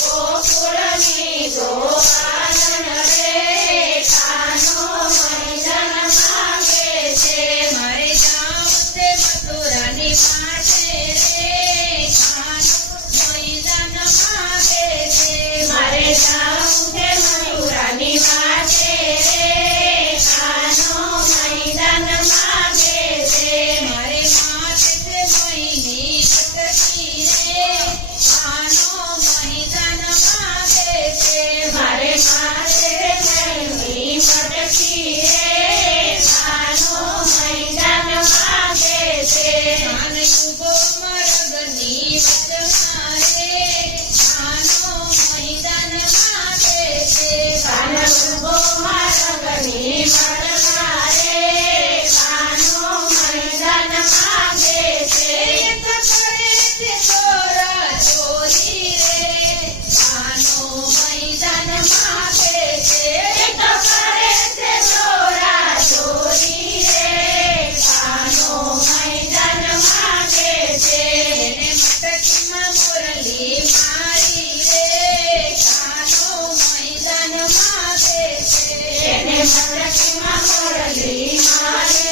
ગોકુળની ગોપાલન રે. మురళి మురళి